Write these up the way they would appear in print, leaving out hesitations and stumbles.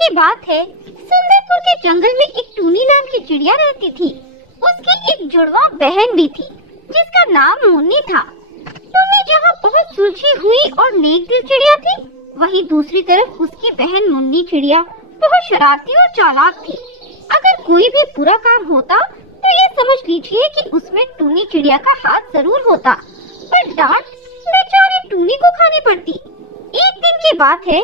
की बात है, सुंदरपुर के जंगल में एक टूनी नाम की चिड़िया रहती थी। उसकी एक जुड़वा बहन भी थी जिसका नाम मुन्नी था। टूनी जहाँ बहुत सुलझी हुई और नेक दिल चिड़िया थी, वहीं दूसरी तरफ उसकी बहन मुन्नी चिड़िया बहुत शरारती और चालाक थी। अगर कोई भी बुरा काम होता तो ये समझ लीजिए कि उसमें टूनी चिड़िया का हाथ जरूर होता, पर डांट बेचारे टूनी को खानी पड़ती। एक दिन की बात है,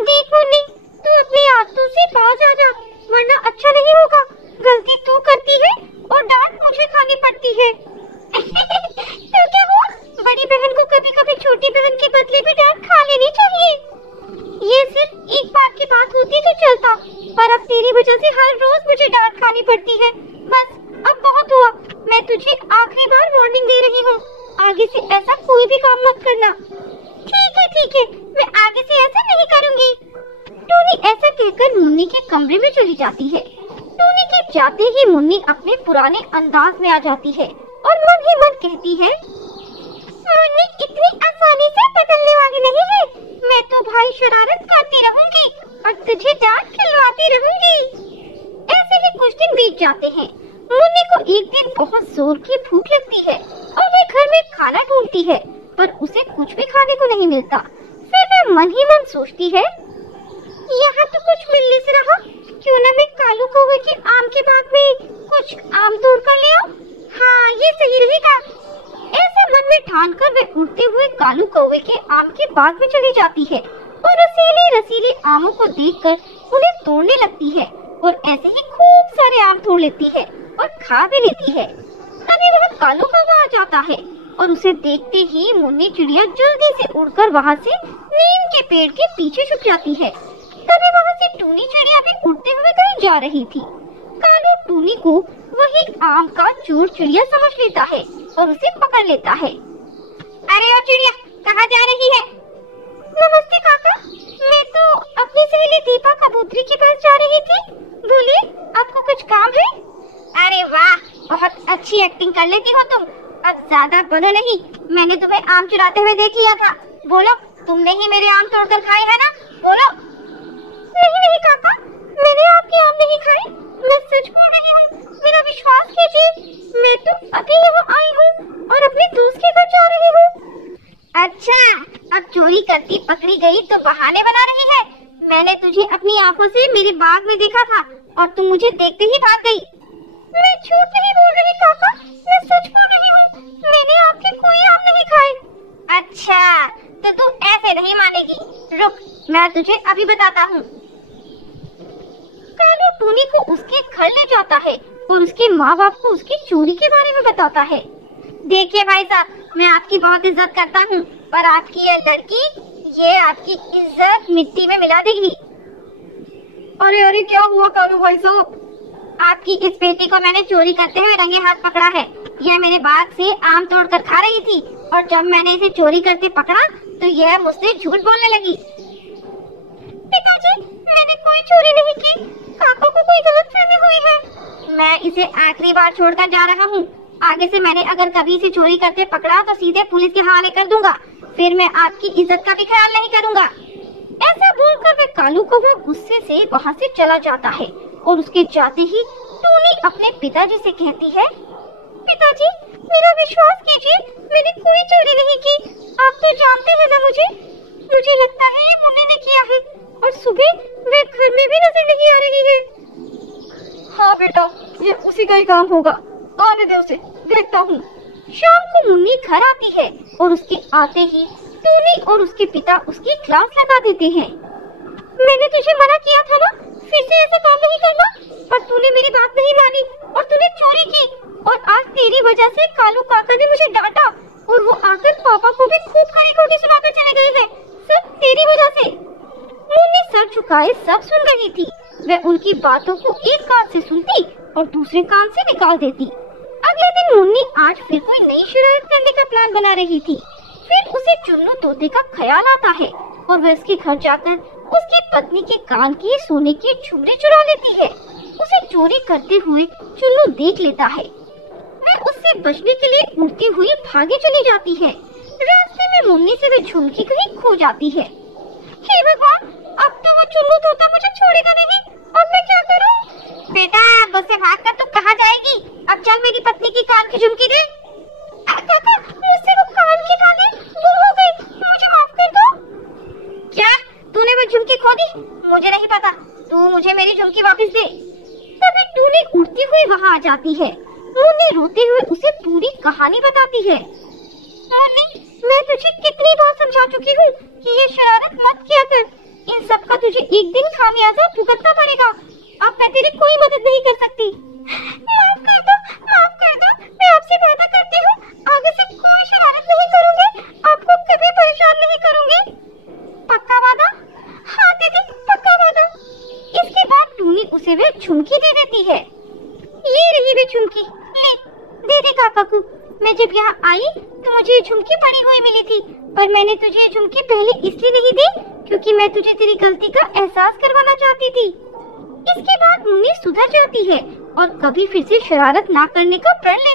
देख मुन्नी, तू अपनी आदतों से बाज आ जा, वरना अच्छा नहीं होगा। गलती तू करती है और डांट मुझे खानी पड़ती है। तो क्या हुआ, बड़ी बहन को कभी कभी छोटी बहन के बदले भी डांट खा लेनी चाहिए। ये सिर्फ एक बार की बात होती तो चलता, पर अब तेरी वजह से हर रोज मुझे डांट खानी पड़ती है। बस अब बहुत हुआ, मैं तुझे आखिरी बार वार्निंग दे रही हूँ, आगे से ऐसा कोई भी काम मत करना। ठीक है, मैं आगे से ऐसा नहीं करूँगी। टूनी ऐसा कहकर मुन्नी के कमरे में चली जाती है। टूनी के जाते ही मुन्नी अपने पुराने अंदाज में आ जाती है और मन ही मन कहती है, मुन्नी इतनी आसानी से बदलने वाली नहीं है। मैं तो भाई शरारत करती रहूंगी और तुझे डांट खिलवाती रहूंगी। ऐसे ही कुछ दिन बीत जाते हैं। मुन्नी को एक दिन बहुत जोर की भूख लगती है और वह घर में खाना ढूंढती है, पर उसे कुछ भी खाने को नहीं मिलता। फिर वह मन ही मन सोचती है, यहाँ तो कुछ मिलने से रहा, क्यों न मैं कालू कौवे के आम के बाग में कुछ आम तोड़ कर ले आऊं। हाँ, ये सही रहेगा। ऐसे मन में ठान कर वे उड़ते हुए कालू कौवे के आम के बाग में चली जाती है और रसीले रसीले आमों को देखकर उन्हें तोड़ने लगती है और ऐसे ही खूब सारे आम तोड़ लेती है और खा भी लेती है। तभी वह कालू कौवा आ जाता है और उसे देखते ही मुन्नी चिड़िया जल्दी से उड़कर वहाँ से नीम के पेड़ के पीछे छुप जाती है। तभी वहाँ से टूनी चिड़िया भी उड़ते हुए कहीं जा रही थी। कालू टूनी को वही आम का चोर चिड़िया समझ लेता है और उसे पकड़ लेता है। अरे ओ चिड़िया, कहाँ जा रही है? नमस्ते काका, मैं तो अपनी सहेली दीपा कबूतरी के पास जा रही थी। बोलिए, आपको कुछ काम है? अरे वाह, बहुत अच्छी एक्टिंग कर लेती हो तुम। अब ज्यादा बोलो नहीं, मैंने तुम्हें आम चुराते हुए देख लिया था। बोलो, तुमने ही मेरे आम तोड़कर खाए है ना? बोलो। नहीं काका, मैंने आपके आम नहीं खाए, मैं सच बोल रही हूँ, मेरा विश्वास कीजिए। मैं तो अभी यहाँ आई हूँ और अपने दोस्त के घर जा रही हूँ। अच्छा, अब चोरी करती पकड़ी गई तो बहाने बना रही है। मैंने तुझे अपनी आंखों से मेरे बाग में देखा था और तुम मुझे देखते ही भाग गई। मैं झूठ नहीं बोल रही काका, मैं सच बोल रही हूँ, मैंने आपके कोई आम नहीं खाए। अच्छा, तो तू ऐसे नहीं मानेगी, रुक, मैं तुझे अभी बताता हूँ। कालू टूनी को उसके घर ले जाता है और उसके माँ बाप को उसकी चोरी के बारे में बताता है। देखिए भाई साहब, मैं आपकी बहुत इज्जत करता हूँ, पर आपकी ये लड़की ये आपकी इज्जत मिट्टी में मिला देगी। अरे क्या हुआ कालू भाई साहब? आपकी इस बेटी को मैंने चोरी करते हुए रंगे हाथ पकड़ा है। यह मेरे बाग से आम तोड़कर खा रही थी और जब मैंने इसे चोरी करते पकड़ा तो यह मुझसे झूठ बोलने लगी। पिताजी, मैंने कोई चोरी नहीं की, काका को कोई गलतफहमी हुई है। मैं इसे आखिरी बार छोड़कर जा रहा हूँ। आगे से मैंने अगर कभी इसे चोरी करते पकड़ा तो सीधे पुलिस के हवाले कर दूंगा। फिर मैं आपकी इज्जत का भी ख्याल नहीं करूँगा। ऐसा बोलकर वह कालू कौवा गुस्से से वहाँ से चला जाता है और उसके जाते ही टूनी अपने पिताजी से कहती है, पिताजी, मेरा विश्वास कीजिए, मैंने कोई चोरी नहीं की। आप तो जानते हैं ना मुझे लगता है ये मुन्नी ने किया है और सुबह वे घर में भी नजर नहीं आ रही है। हाँ बेटा, ये उसी का ही काम होगा, आने दे उसे, देखता हूँ। शाम को मुन्नी घर आती है और उसके आते ही टूनी और उसके पिता उसकी क्लास लगा देते हैं। मैंने तुझे मना किया था ना, फिर से ऐसा काम नहीं करना, पर तूने मेरी बात नहीं मानी और तूने चोरी की और आज तेरी वजह से कालू काका ने मुझे डांटा और वो आकर पापा को भी खूब खरी खोटी सुनाकर चले गए हैं। सब तेरी वजह से। मुन्नी सर झुकाए सब सुन रही थी। वह उनकी बातों को एक कान से सुनती और दूसरे कान से निकाल देती। अगले दिन मुन्नी आज फिर कोई नई शरारत करने का प्लान बना रही थी। फिर उसे चुन्नू तोते का ख्याल आता है और वह उसके घर जाकर उसकी पत्नी के कान के सोने के झुमरे चुरा लेती है। उसे चोरी करते हुए चुन्नू देख लेता है। वह उससे बचने के लिए उड़ती हुई भागे चली जाती है। रास्ते में मुन्नी से वह झुमकी कहीं खो जाती है। हे भगवान, अब तो वो चुन्नू तूने वो झुमकी खो दी? मुझे नहीं पता, तू मुझे मेरी झुमकी वापस दे। तभी टूनी उड़ती हुई वहाँ आ जाती है। मुन्नी रोते हुए उसे पूरी कहानी बताती है। मुन्नी, मैं तुझे कितनी बार समझा चुकी हूँ कि ये शरारत मत किया कर। इन सब का तुझे एक दिन खामियाजा भुगतना पड़ेगा। अब मैं तेरी कोई मदद नहीं कर सकती। माफ कर दो, माफ कर दो। मैं आपसे वादा करती हूँ, आगे से कोई शरारत नहीं करूँगी, आपको कभी परेशान नहीं करूँगी। पक्का वादा? हाँ दीदी, पक्का वादा। इसके बाद टूनी उसे वे झुमकी दे देती है। ये रही वे झुमकी, ले दे दे काका को। मैं जब यहाँ आई तो मुझे ये झुमकी पड़ी हुई मिली थी, पर मैंने तुझे ये झुमकी पहले इसलिए नहीं दी क्योंकि मैं तुझे तेरी गलती का एहसास करवाना चाहती थी। इसके बाद मुन्नी सुधर जाती है और कभी फिर से शरारत ना करने का प्रण लेती है।